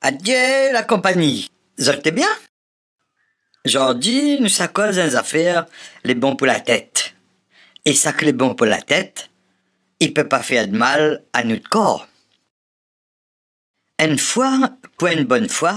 Adieu la compagnie. Vous êtes bien? Aujourd'hui, nous ça cause des affaires les bons pour la tête. Et ça que les bons pour la tête, il peut pas faire de mal à notre corps. Une fois, pour une bonne fois,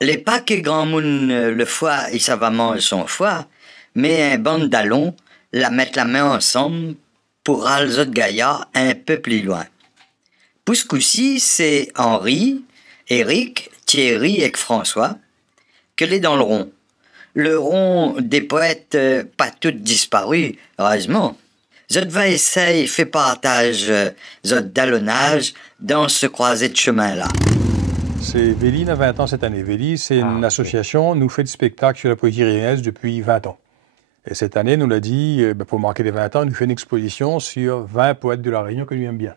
les pas que grand monde le foie, il savent manger son foie, mais un bande d'allons la mettre la main ensemble pour aller les autres gaillards un peu plus loin. Pour ce coup-ci, c'est Henri, Éric, Thierry et François que les dans le rond. Le rond des poètes pas tous disparus, heureusement. Zot va essayer fait partage zot d'allonnage dans ce croisé de chemin-là. C'est Véline a 20 ans cette année. Véline, c'est une association, nous fait du spectacle sur la poésie riennaise depuis 20 ans. Et cette année, nous l'a dit, pour marquer les 20 ans, nous fait une exposition sur 20 poètes de la Réunion que nous aimons bien.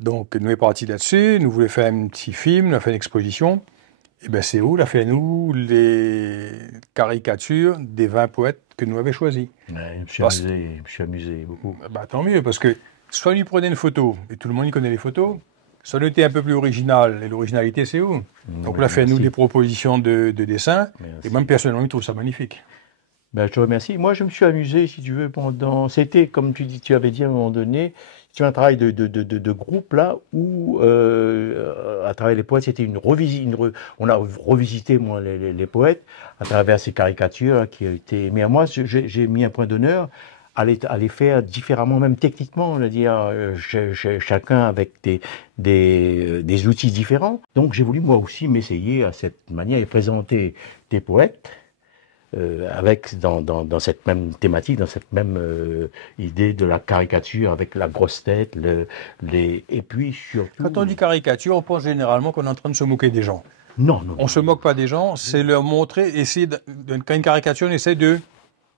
Donc, nous est partis là-dessus, nous voulions faire un petit film, nous avons fait une exposition. Et bien, c'est où, là, fait nous, les caricatures des 20 poètes que nous avions choisis. Ouais, je me suis amusé beaucoup. Bah, tant mieux, parce que soit nous prenait une photo, et tout le monde y connaît les photos, soit nous était un peu plus original, et l'originalité, c'est où? Donc là, fait nous des propositions de dessin, et même personnellement, je trouve ça magnifique. Ben, je te remercie. Moi, je me suis amusé, si tu veux, pendant... C'était, comme tu avais dit à un moment donné, c'était un travail de groupe, là, où, à travers les poètes, c'était une revisite. On a revisité, moi, les poètes, à travers ces caricatures qui ont été... Mais à moi, j'ai mis un point d'honneur à les faire différemment, même techniquement, on va dire, chacun avec des outils différents. Donc, j'ai voulu, moi aussi, m'essayer à cette manière et présenter des poètes avec dans cette même thématique, dans cette même idée de la caricature avec la grosse tête, et puis surtout... Quand on dit caricature, on pense généralement qu'on est en train de se moquer des gens. Non, non. On se moque pas des gens, c'est leur montrer, quand une caricature, on essaie de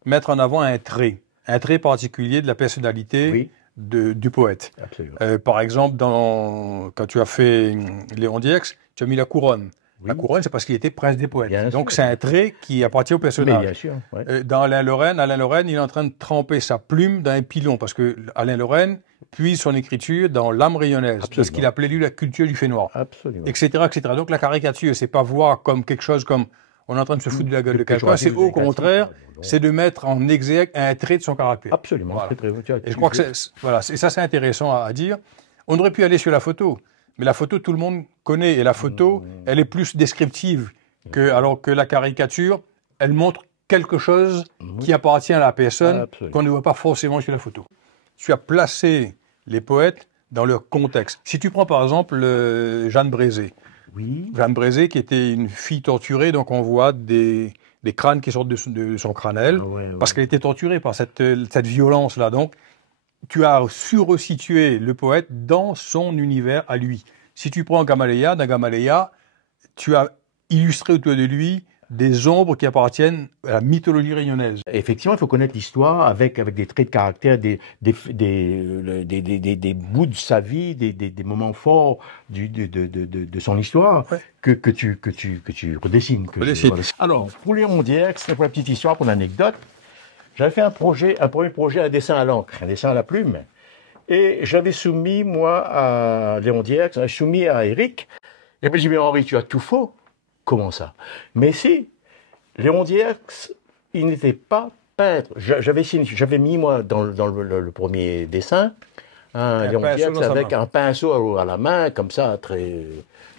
mettre en avant un trait particulier de la personnalité du poète. Absolument. Par exemple, quand tu as fait Léon Diex, tu as mis la couronne. Oui. La couronne, c'est parce qu'il était prince des poètes. Bien Donc, sûr. c'est un trait qui appartient au personnage. Mais bien sûr, ouais. Dans Alain Lorraine, il est en train de tremper sa plume dans un pilon, parce que Alain Lorraine puise son écriture dans l'âme rayonnaise, parce qu'il appelait, lui, la culture du fait noir. Absolument. Etc., etc. Donc, la caricature, c'est pas voir comme quelque chose comme on est en train de se foutre de la gueule de quelqu'un, c'est au contraire, c'est de mettre en exergue un trait de son caractère. Absolument. Voilà. Et je crois que ça, c'est intéressant à dire. On aurait pu aller sur la photo. Mais la photo, tout le monde connaît. Et la photo, elle est plus descriptive. Alors que la caricature, elle montre quelque chose qui appartient à la personne qu'on ne voit pas forcément sur la photo. Tu as placé les poètes dans leur contexte. Si tu prends par exemple Jeanne Brézé. Oui. Jeanne Brézé, qui était une fille torturée, donc on voit des crânes qui sortent de son crânel, parce qu'elle était torturée par cette violence-là. Donc, tu as su resituer le poète dans son univers à lui. Si tu prends Gamaleya, dans Gamaleya, tu as illustré autour de lui des ombres qui appartiennent à la mythologie réunionnaise. Effectivement, il faut connaître l'histoire avec des traits de caractère, des bouts de sa vie, des moments forts de son histoire que tu redessines. Alors, pour Léon Diex, pour la petite histoire, pour l'anecdote, j'avais fait un premier projet, un dessin à l'encre, un dessin à la plume. Et j'avais soumis, moi, à Léon Diex, j'avais soumis à Éric. Et puis j'ai dit, mais Henri, tu as tout faux. Comment ça? Mais si, Léon Diex, il n'était pas peintre. J'avais mis, moi, dans le premier dessin, Léon Diex avec un pinceau à la main, comme ça, très...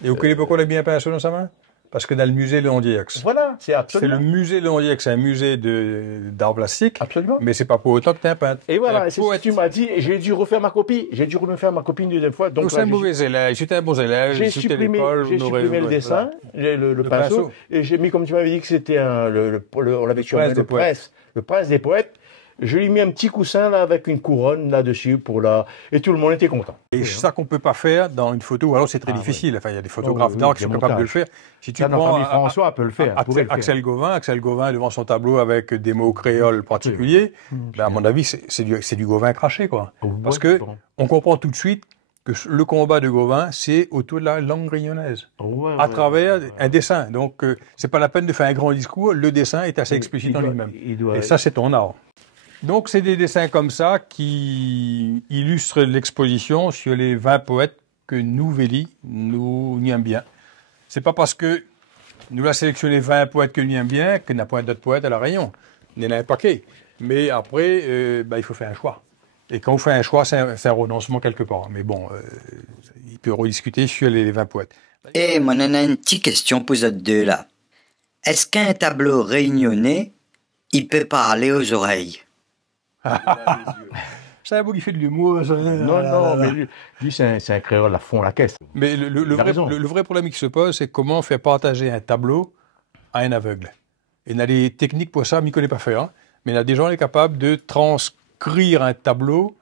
Et au quelle époque on a mis un pinceau dans sa main? Parce que dans le musée Léon Diex. Voilà, c'est absolument. C'est le musée Léon Diex, c'est un musée d'art plastique. Absolument. Mais c'est pas pour autant que tu es un peintre. Et voilà, c'est ce que tu m'as dit, et j'ai dû refaire ma copie. J'ai dû refaire ma copie une deuxième fois. Donc c'est un mauvais élève, c'était un bon élève. J'ai supprimé le dessin, le pinceau, et j'ai mis, comme tu m'avais dit que c'était on l'avait surnommé le prince des poètes. Je lui ai mis un petit coussin là avec une couronne là-dessus et tout le monde était content. Et ça qu'on peut pas faire dans une photo, alors c'est très difficile. Enfin, il y a des photographes d'art qui sont capables de le faire. Si tu prends François peut le faire. Axel Gauvin est devant son tableau avec des mots créoles particuliers. À mon avis, c'est du Gauvin craché, quoi. Parce que on comprend tout de suite que le combat de Gauvin, c'est autour de la langue réunionnaise, à travers un dessin. Donc, c'est pas la peine de faire un grand discours. Le dessin est assez explicite en lui-même. Et ça, c'est ton art. Donc, c'est des dessins comme ça qui illustrent l'exposition sur les 20 poètes que nous, Véli, nous aimons bien. C'est pas parce que nous avons sélectionné 20 poètes que nous aimons bien qu'il n'y a pas d'autres poètes à La Réunion. Il y en a un paquet. Mais après, il faut faire un choix. Et quand on fait un choix, c'est un renoncement quelque part. Mais bon, il peut rediscuter sur les 20 poètes. Et moi, on a une petite question pour vous deux là. Est-ce qu'un tableau réunionnais, il peut parler aux oreilles? C'est un beau qui fait de l'humour. Non, mais lui c'est un créole à fond la caisse. Mais le vrai problème qui se pose, c'est comment faire partager un tableau à un aveugle. Et il y a des techniques pour ça, mais il ne connaît pas faire. Hein. Mais il y a des gens qui sont capables de transcrire un tableau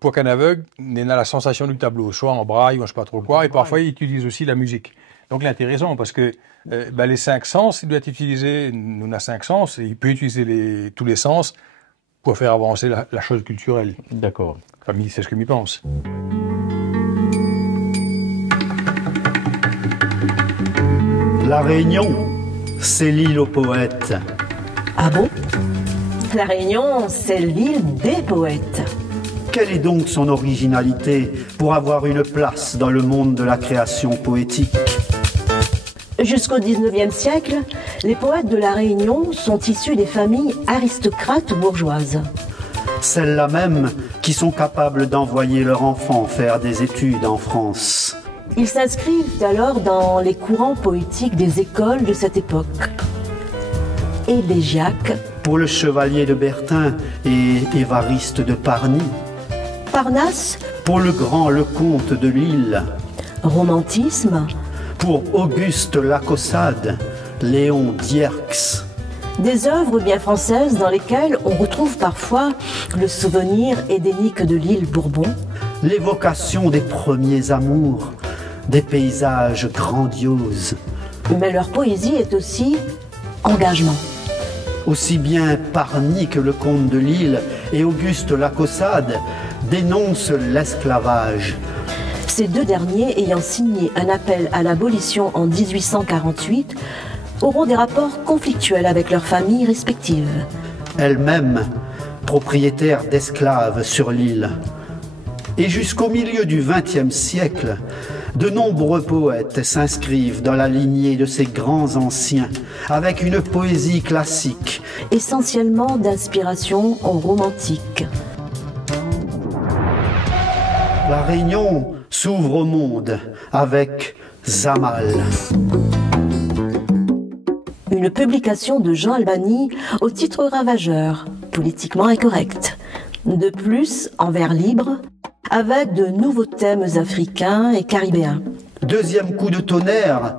pour qu'un aveugle ait la sensation du tableau, soit en braille ou je ne sais pas trop quoi. Et parfois, il utilise aussi la musique. Donc, c'est intéressant parce que les 5 sens, il doit être utilisé. Nous, on a 5 sens, et il peut utiliser tous les sens pour faire avancer la chose culturelle. D'accord. Camille, c'est ce que m'y pense. La Réunion, c'est l'île aux poètes. Ah bon? La Réunion, c'est l'île des poètes. Quelle est donc son originalité pour avoir une place dans le monde de la création poétique? Jusqu'au XIXe siècle, les poètes de la Réunion sont issus des familles aristocrates bourgeoises. Celles-là même qui sont capables d'envoyer leurs enfants faire des études en France. Ils s'inscrivent alors dans les courants poétiques des écoles de cette époque. Élégiaque, Pour le chevalier de Bertin et Évariste de Parny. Parnasse, Pour le grand Lecomte de Lille. romantisme, Pour Auguste Lacaussade, Léon Dierks. des œuvres bien françaises dans lesquelles on retrouve parfois le souvenir édénique de l'île Bourbon, L'évocation des premiers amours, des paysages grandioses. mais leur poésie est aussi engagement. Aussi bien Parny que le comte de Lille et Auguste Lacaussade dénoncent l'esclavage. Ces deux derniers, ayant signé un appel à l'abolition en 1848, auront des rapports conflictuels avec leurs familles respectives. Elle-même propriétaire d'esclaves sur l'île. Et jusqu'au milieu du XXe siècle, de nombreux poètes s'inscrivent dans la lignée de ces grands anciens, avec une poésie classique. Essentiellement d'inspiration romantique. La Réunion s'ouvre au monde avec Zamal. Une publication de Jean Albany au titre ravageur, politiquement incorrect. De plus, en vers libre, avec de nouveaux thèmes africains et caribéens. Deuxième coup de tonnerre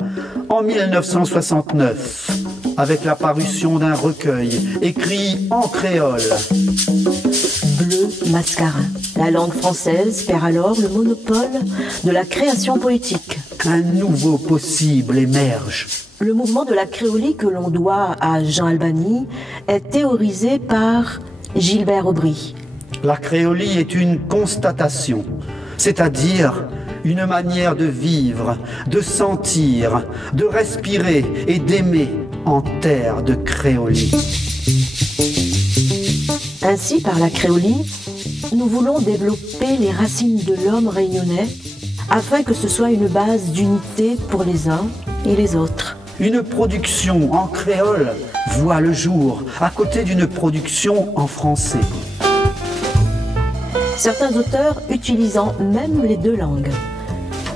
en 1969, avec la parution d'un recueil écrit en créole. Bleu mascarin. La langue française perd alors le monopole de la création poétique. Un nouveau possible émerge. Le mouvement de la créolie que l'on doit à Jean Albany est théorisé par Gilbert Aubry. La créolie est une constatation, c'est-à-dire une manière de vivre, de sentir, de respirer et d'aimer en terre de créolie. Ainsi, par la créolie, nous voulons développer les racines de l'homme réunionnais afin que ce soit une base d'unité pour les uns et les autres. Une production en créole voit le jour à côté d'une production en français. Certains auteurs utilisant même les deux langues.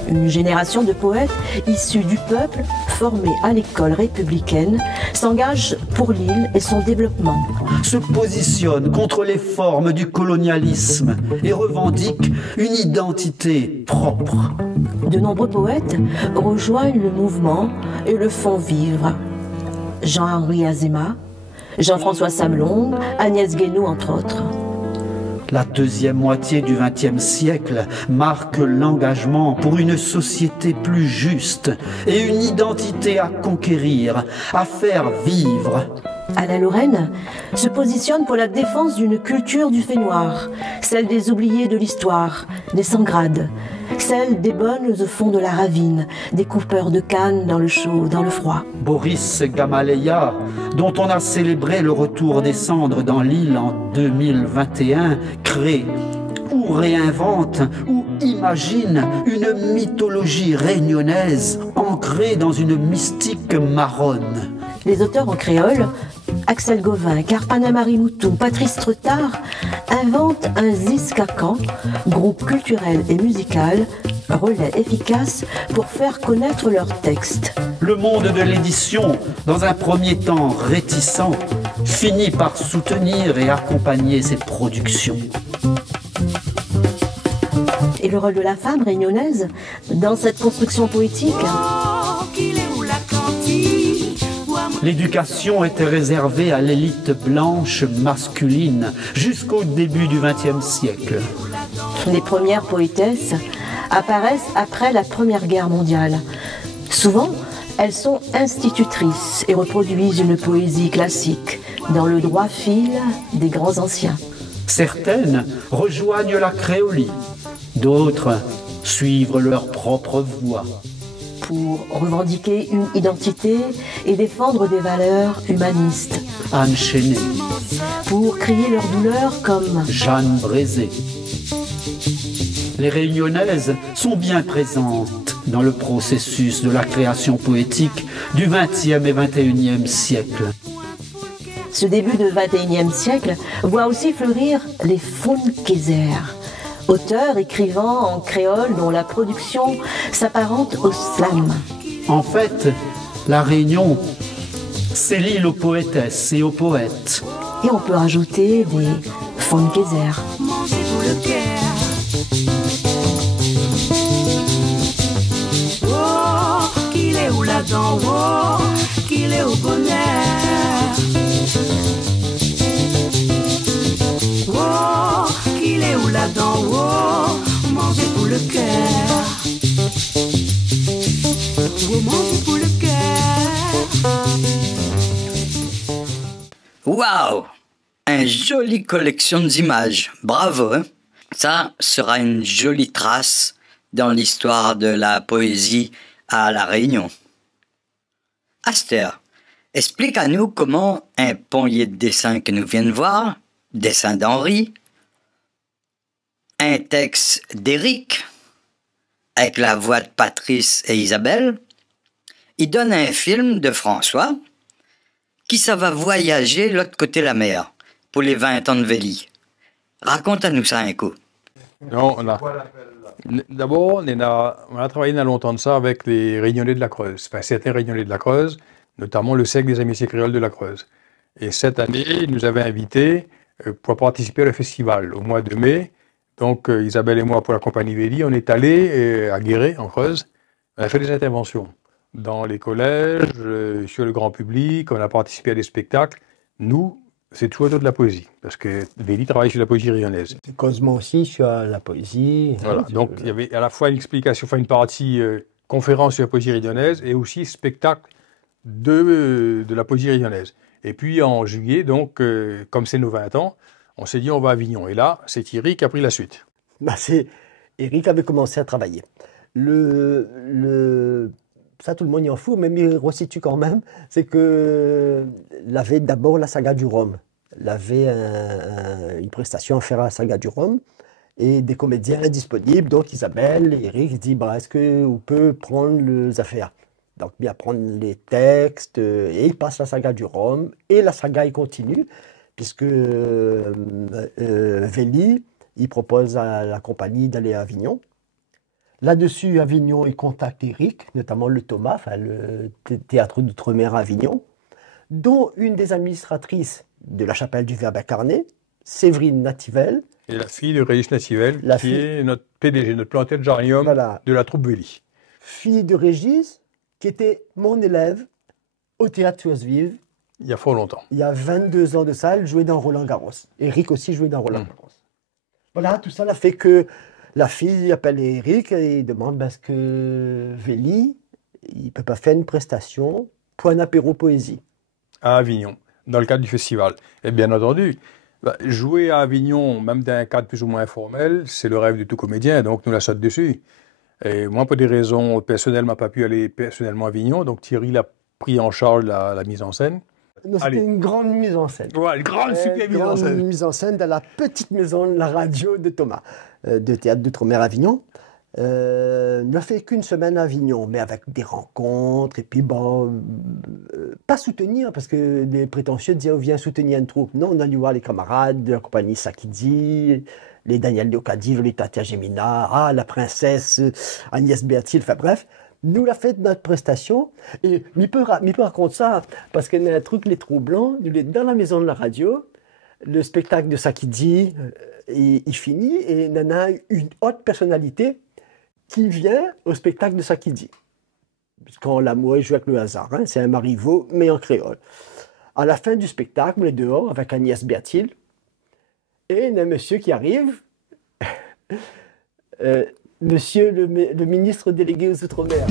Une génération de poètes issus du peuple, formés à l'école républicaine, s'engage pour l'île et son développement. Se positionne contre les formes du colonialisme et revendique une identité propre. De nombreux poètes rejoignent le mouvement et le font vivre. Jean-Henri Azéma, Jean-François Samelong, Agnès Guénoux, entre autres. La deuxième moitié du XXe siècle marque l'engagement pour une société plus juste et une identité à conquérir, à faire vivre. Alain Lorraine se positionne pour la défense d'une culture du fait noir, celle des oubliés de l'histoire, des sans-grades, celle des bonnes au fond de la ravine, des coupeurs de canne dans le chaud, dans le froid. Boris Gamaleya, dont on a célébré le retour des cendres dans l'île en 2021, crée ou réinvente ou imagine une mythologie réunionnaise ancrée dans une mystique marronne. Les auteurs en créole, Axel Gauvin, Anna-Marie Moutou, Patrice Tretard, inventent un Ziskakan, groupe culturel et musical, relais efficace pour faire connaître leurs textes. Le monde de l'édition, dans un premier temps réticent, finit par soutenir et accompagner ces productions. Et le rôle de la femme réunionnaise dans cette construction poétique? L'éducation était réservée à l'élite blanche masculine jusqu'au début du XXe siècle. Les premières poétesses apparaissent après la Première Guerre mondiale. Souvent, elles sont institutrices et reproduisent une poésie classique dans le droit fil des grands anciens. Certaines rejoignent la créolie, d'autres suivent leur propre voie. Pour revendiquer une identité et défendre des valeurs humanistes. Anne Chénet, pour crier leur douleur comme Jeanne Brézé. Les Réunionnaises sont bien présentes dans le processus de la création poétique du XXe et XXIe siècle. Ce début du XXIe siècle voit aussi fleurir les Funkeiser, auteurs écrivant en créole dont la production s'apparente au slam. En fait, la Réunion, c'est l'île aux poétesses et aux poètes. Et on peut rajouter des Funkeiser. Oh, qu'il est où là-dedans, oh, qu'il est au bonheur. Oh, qu'il est où là-dedans, oh, manger pour le cœur. Oh, manger pour le cœur. Waouh! Une jolie collection d'images. Bravo, hein? Ça sera une jolie trace dans l'histoire de la poésie à La Réunion. Aster, explique à nous comment un ponnier de dessins que nous venons de voir, dessin d'Henri, un texte d'Éric, avec la voix de Patrice et Isabelle, il donne un film de François, qui ça va voyager l'autre côté de la mer, pour les 20 ans de Véli. Raconte-nous ça un coup. Non, d'abord, on a travaillé dans longtemps de ça avec les Réunionnais de la Creuse, enfin certains Réunionnais de la Creuse, notamment le cercle des Amitiés créoles de la Creuse. Et cette année, ils nous avaient invités pour participer au festival au mois de mai. Donc, Isabelle et moi, pour la compagnie Véli, on est allés à Guéret, en Creuse. On a fait des interventions dans les collèges, sur le grand public. On a participé à des spectacles. Nous, c'est toujours autour de la poésie, parce que Véli travaille sur la poésie réunionnaise. Cosmo aussi sur la poésie. Voilà. Donc, il y avait à la fois une explication, enfin une partie conférence sur la poésie réunionnaise et aussi spectacle de la poésie réunionnaise. Et puis, en juillet, donc, comme c'est nos 20 ans, on s'est dit on va à Avignon. Et là, c'est Thierry qui a pris la suite. Eric avait commencé à travailler. Ça, tout le monde y en fout, mais il resitue quand même. C'est que il avait d'abord la saga du Rhum. Il avait une prestation à faire à la saga du Rhum et des comédiens disponibles. Donc Isabelle et Eric disent est-ce qu'on peut prendre les affaires? Donc bien prendre les textes et il passe la saga du Rhum et la saga il continue puisque Véli il propose à la compagnie d'aller à Avignon. Là-dessus, Avignon, il contacte Eric, notamment le Thomas, le théâtre d'outre-mer à Avignon, dont une des administratrices de la chapelle du Verbe incarné, Séverine Nativelle. Et la fille de Régis Nativelle, qui est notre PDG, notre planète Jarium de la troupe Véli. Fille de Régis, qui était mon élève au théâtre Source-Vive. Il y a fort longtemps. Il y a 22 ans de ça, elle jouait dans Roland-Garros. Eric aussi jouait dans Roland-Garros. Voilà, tout ça a fait que la fille appelle Eric et demande est-ce que Véli, il ne peut pas faire une prestation pour un apéro poésie. À Avignon. dans le cadre du festival. Et bien entendu, jouer à Avignon, même dans un cadre plus ou moins informel, c'est le rêve de tout comédien, donc nous la saute dessus. Et moi, pour des raisons personnelles, je n'ai pas pu aller personnellement à Avignon, donc Thierry l'a pris en charge la mise en scène. C'était une grande mise en scène. Ouais, une grande, super mise en scène. Une mise en scène dans la petite maison de la radio de Thomas, de Théâtre d'Outre-mer Avignon. Ne fait qu'une semaine à Avignon, mais avec des rencontres, et puis bon, pas soutenir, parce que des prétentieux disaient, oh, viens soutenir une troupe. Non, on allait voir les camarades de la compagnie Sakidi, les Daniel Leocadi, les Tatia Gemina, la princesse Agnès Bertil, enfin bref. Nous l'a fait notre prestation, et il peut raconter ça, parce qu'il y a un truc, les troublants, dans la maison de la radio, le spectacle de Sakidi, il finit, et il y en a une haute personnalité qui vient au spectacle de Sakidi. Quand l'amour joue avec le hasard, hein, c'est un Marivaux, mais en créole. À la fin du spectacle, on est dehors avec Agnès Bertil, et il y a un monsieur qui arrive, monsieur le ministre délégué aux Outre-mer.